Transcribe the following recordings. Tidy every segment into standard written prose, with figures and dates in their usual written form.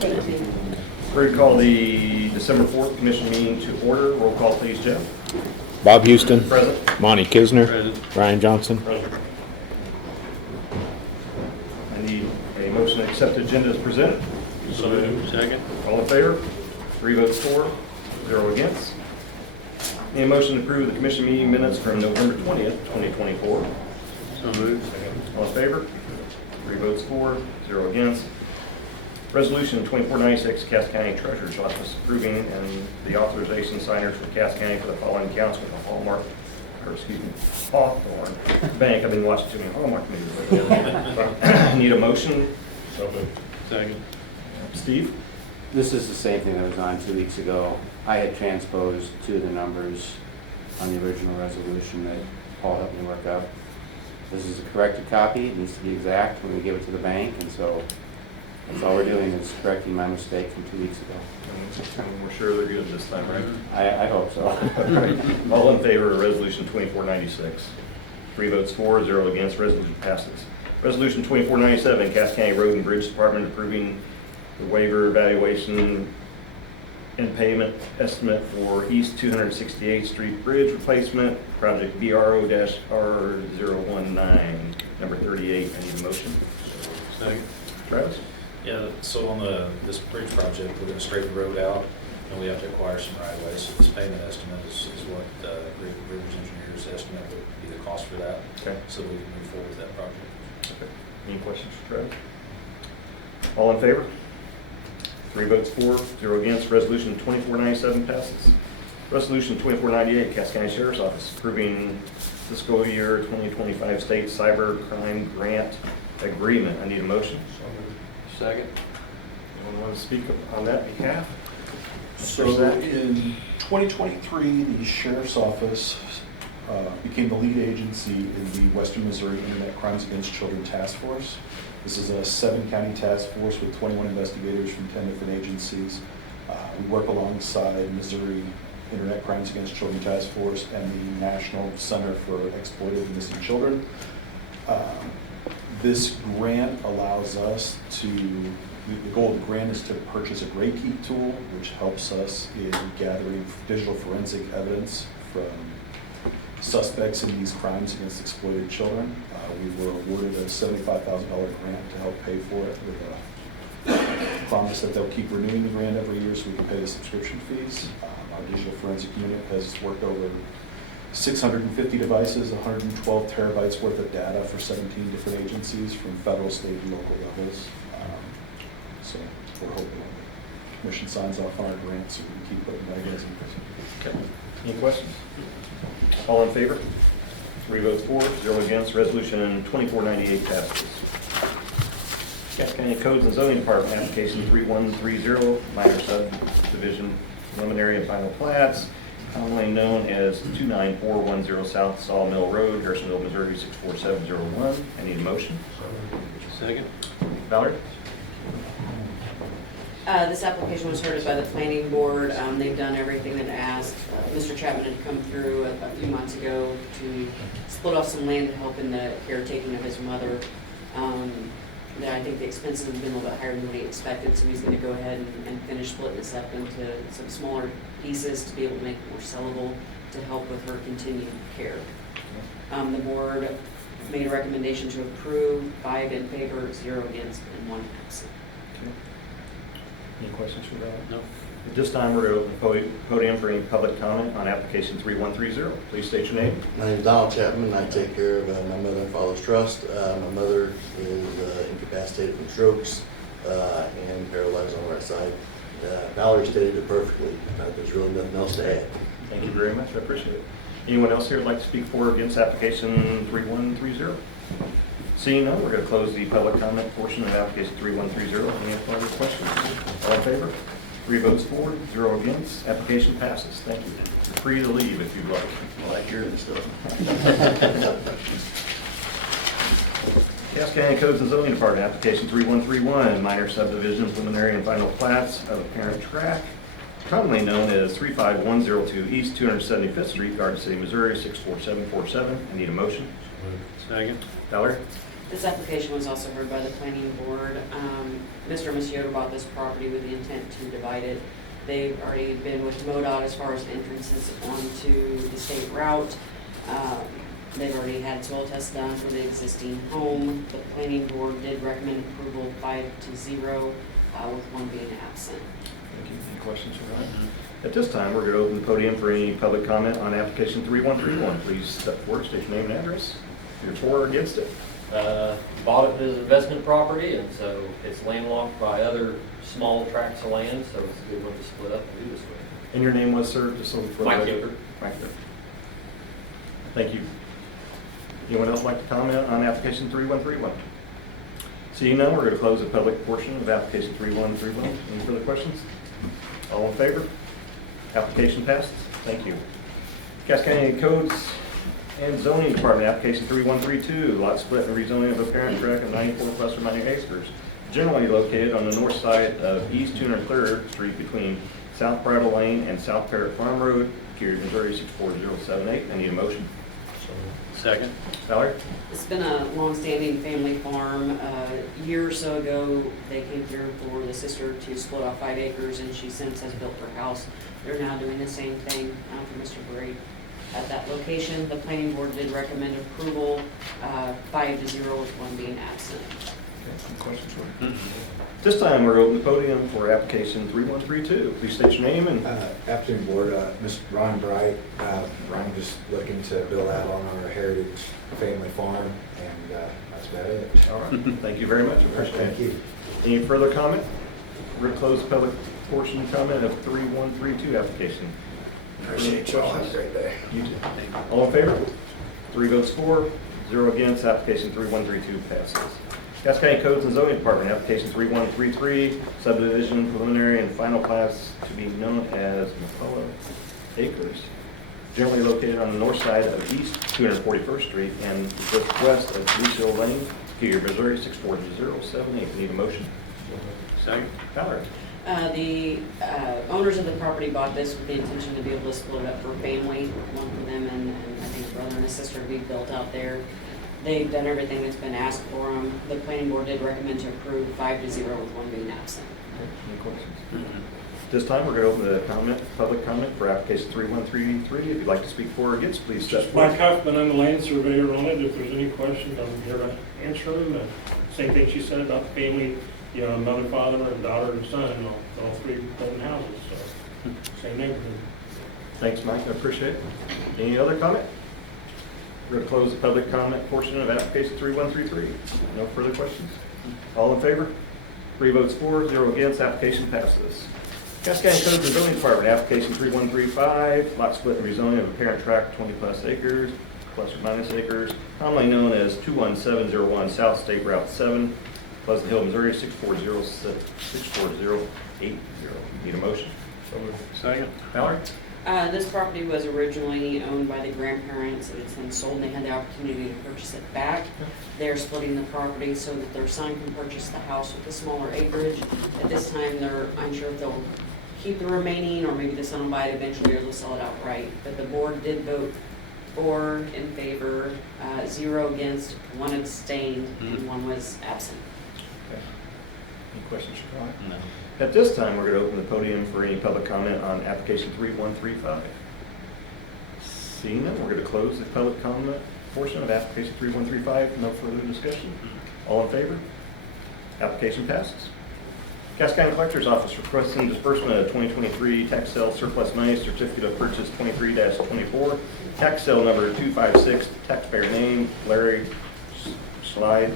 Ready to call the December 4th commission meeting to order. Roll call, please, Jeff. Bob Houston. Present. Monty Kisner. Present. Ryan Johnson. Present. I need a motion to accept the agenda as presented. So moved. Second. All in favor? 3 votes for, 0 against. Need a motion to approve the commission meeting minutes from November 20th, 2024. So moved. All in favor? 3 votes for, 0 against. Resolution 2496, Cass County Treasurer's Office approving and the authorization signers for Cass County for the following accounts with a Hallmark, or excuse me, Hawthorne Bank. I've been watching too many Hallmark movies. Need a motion? So moved. Second. Steve? This is the same thing that was on 2 weeks ago. I had transposed two of the numbers on the original resolution that Paul helped me work up. This is a corrected copy. It needs to be exact when we give it to the bank, and so that's all we're doing is correcting my mistake from 2 weeks ago. And we're sure they're good this time, right? I hope so. All in favor of Resolution 2496? 3 votes for, 0 against. Resolution passes. Resolution 2497, Cass County Road and Bridge Department approving the waiver evaluation and payment estimate for East 268th Street Bridge Replacement, project BRO-R019, number 38. I need a motion. Second. Travis? Yeah, so on this bridge project, we're gonna straighten the road out, and we have to acquire some right of way, so this payment estimate is what Rivers Engineers estimate would be the cost for that, Okay. so we can move forward with that project. Okay. Any questions for Travis? All in favor? 3 votes for, 0 against. Resolution 2497 passes. Resolution 2498, Cass County Sheriff's Office approving fiscal year 2025 state cyber crime grant agreement. I need a motion. Second. Anyone want to speak on that behalf? So Zach? in 2023, the Sheriff's Office became the lead agency in the Western Missouri Internet Crimes Against Children Task Force. This is a 7-county task force with 21 investigators from 10 different agencies. We work alongside Missouri Internet Crimes Against Children Task Force and the National Center for Exploited and Missing Children. This grant allows us to, the goal of the grant is to purchase a Graykeep tool, which helps us in gathering digital forensic evidence from suspects in these crimes against exploited children. We were awarded a $75,000 grant to help pay for it with a promise that they'll keep renewing the grant every year so we can pay the subscription fees. Our digital forensic unit has worked over 650 devices, 112 terabytes worth of data for 17 different agencies from federal, state, and local levels. So we're hoping the commission signs off on our grant so we can keep putting that against them. Okay. Any questions? All in favor? 3 votes for, 0 against. Resolution 2498 passes. Cass County Codes and Zoning Department application 3130, minor subdivision preliminary and final plats, commonly known as 29410 South Sawmill Road, Harrisonville, Missouri 64701. I need a motion. Second. Valerie? This application was heard by the planning board. They've done everything that asked. Mr. Chapman had come through a few months ago to split off some land to help in the caretaking of his mother. That I think the expenses have been a little bit higher than what he expected, so he's going to go ahead and finish splitting this up into some smaller pieces to be able to make it more sellable to help with her continued care. The board made a recommendation to approve, 5 in favor, 0 against, and 1 absent. Okay. Any questions for that? No. At this time, we're going to open the podium for any public comment on application 3130. Please state your name. My name is Donald Chapman. I take care of my mother and father's trust. My mother is incapacitated from strokes and paralyzed on the right side. Valerie stated it perfectly. There's really nothing else to add. Thank you very much. I appreciate it. Anyone else here would like to speak for or against application 3130? Seeing none, we're going to close the public comment portion of application 3130. Any further questions? All in favor? 3 votes for, 0 against. Application passes. Thank you. You're free to leave if you'd like. I like hearing this stuff. Cass County Codes and Zoning Department, application 3131, minor subdivision, preliminary and final plats of a parent track, commonly known as 35102 East 275th Street, Garden City, Missouri 64747. I need a motion. Second. Valerie? This application was also heard by the planning board. Mr. and Ms. Yoder bought this property with the intent to divide it. They've already been with MoDOT as far as entrances onto the state route. They've already had soil tests done for the existing home. The planning board did recommend approval 5-0, with one being absent. Thank you. Any questions for Ryan? At this time, we're going to open the podium for any public comment on application 3131. Please step forward, state your name and address. If you're for or against it. Bought it as an investment property, and so it's landlocked by other small tracts of land, so it's a good one to split up and do this with. And your name was, sir, just so for the Mike record? Yoder. Mike Yoder. Thank you. Anyone else like to comment on application 3131? Seeing none, we're going to close the public portion of application 3131. Any further questions? All in favor? Application passes. Thank you. Cass County Codes and Zoning Department, application 3132, lot split and rezoning of a parent tract of 94 plus or minus acres, generally located on the north side of East 203rd Street between South Brattle Lane and South Parrot Farm Road, Gary, Missouri 64078. I need a motion. Second. Valerie? It's been a long-standing family farm. A year or so ago, they came through for the sister to split off 5 acres, and she since has built her house. They're now doing the same thing for Mr. Bray at that location. The planning board did recommend approval, 5-0 with one being absent. Okay, any questions for me? This time, we're open the podium for application 3132. Please state your name and Afternoon, Board. Mr. Ron Bright. Ron just looking to build out on our heritage family farm, and that's about it. all right. Thank you very much. Appreciate it. Thank you. Any further comment? We're going to close the public portion comment of 3132 application. Appreciate y'all. Have a great day. You too. All in favor? 3 votes for, 0 against. Application 3132 passes. Cass County Codes and Zoning Department, application 3133, subdivision preliminary and final plats to be known as McCullough Acres, generally located on the north side of East 241st Street and just west of Lucille Lane, Gary, Missouri 64078. Need a motion? Second. Valerie? The owners of the property bought this with the intention to be able to split it up for family, one for them and I think a brother and a sister to be built out there. They've done everything that's been asked for them. The planning board did recommend to approve 5-0 with one being absent. Any questions? This time, we're going to open the public comment for application 3133. If you'd like to speak for or against, please step Just forward. Mike Huffman, I'm the land surveyor on it. If there's any questions, I'm here to answer them. Same thing she said about the family, you know, mother, father, and daughter and son, and all 3 own houses, so same neighborhood. Thanks, Mike, I appreciate it. Any other comment? We're going to close the public comment portion of application 3133. No further questions? All in favor? 3 votes for, 0 against, application passes. Cass County Codes and Zoning Department, application 3135, lot split and rezoning of a parent tract 20 plus acres, plus or minus acres, commonly known as 21701 South State Route 7, Pleasant Hill, Missouri 64080. Need a motion? Second. Valerie? This property was originally owned by the grandparents. It's been sold and they had the opportunity to purchase it back. They're splitting the property so that their son can purchase the house with the smaller acreage. At this time, they're unsure if they'll keep the remaining or maybe the son will buy it eventually or they'll sell it outright. But the board did vote 4 in favor, 0 against, 1 abstained, and 1 was absent. Okay. Any questions for Ryan? No. At this time, we're going to open the podium for any public comment on application 3135. Seeing none, we're going to close the public comment portion of application 3135. No further discussion. All in favor? Application passes. Cass County Collector's Office requesting disbursement of 2023 tax sale surplus money, certificate of purchase 23-24, tax sale number 256, taxpayer name Larry Slide,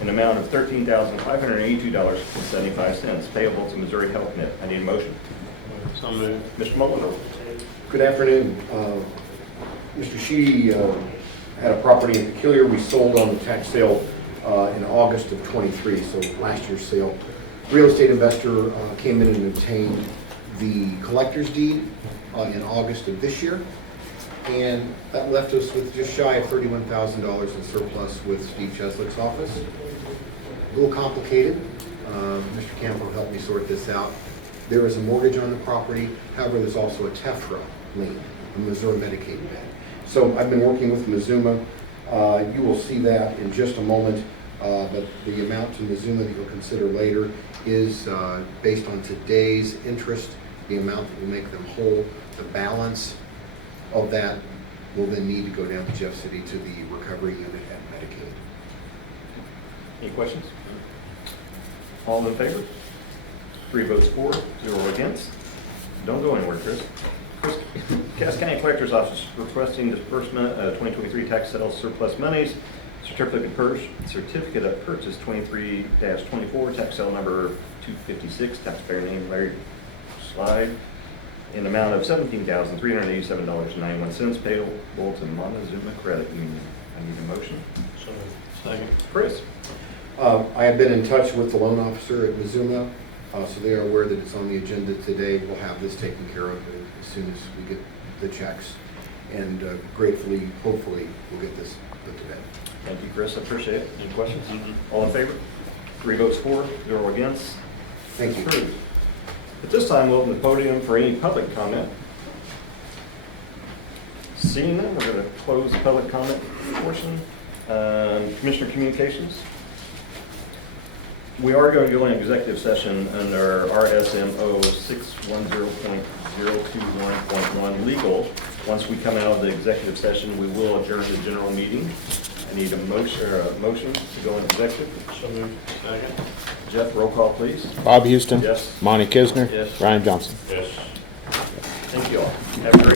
an amount of $13,582.75 payable to Missouri Health Net. I need a motion. So moved. Mr. Mullen. Good afternoon. Mr. Sheedy had a property in Peculiar we sold on the tax sale in August of '23, so last year's sale. Real estate investor came in and obtained the collector's deed in August of this year, and that left us with just shy of $31,000 in surplus with Steve Cheslick's office. A little complicated. Mr. Campo helped me sort this out. There is a mortgage on the property. However, there's also a TEFRA lien, a Missouri Medicaid debt. So I've been working with Mizuma. You will see that in just a moment. but the amount to Mizuma that you'll consider later is based on today's interest, the amount that will make them whole. The balance of that will then need to go down to Jeff City to the recovery unit at Medicaid. Any questions? All in favor? 3 votes for, 0 against. Don't go anywhere, Chris. Cass County Collector's Office requesting disbursement of 2023 tax sales surplus monies. Certificate of purchase 23-24, tax sale number 256, taxpayer name Larry Slide, in amount of $17,387.91 payable to Montezuma Credit Union. I need a motion. So moved. Second. Chris? I have been in touch with the loan officer at Mizuma, so they are aware that it's on the agenda today. We'll have this taken care of as soon as we get the checks. And gratefully, hopefully, we'll get this put to bed. Thank you, Chris. I appreciate it. Any questions? All in favor? 3 votes for, 0 against. Thank you. Approved. At this time, we'll open the podium for any public comment. Seeing none, we're going to close the public comment portion. Commissioner Communications. We are going to go in executive session under RSMO 610.021.1 legal. Once we come out of the executive session, we will adjourn the general meeting. I need a motion to go in executive. So moved. Second. Jeff, roll call, please. Bob Houston. Yes. Monty Kisner. Yes. Ryan Johnson. Yes. Thank you all. Have a great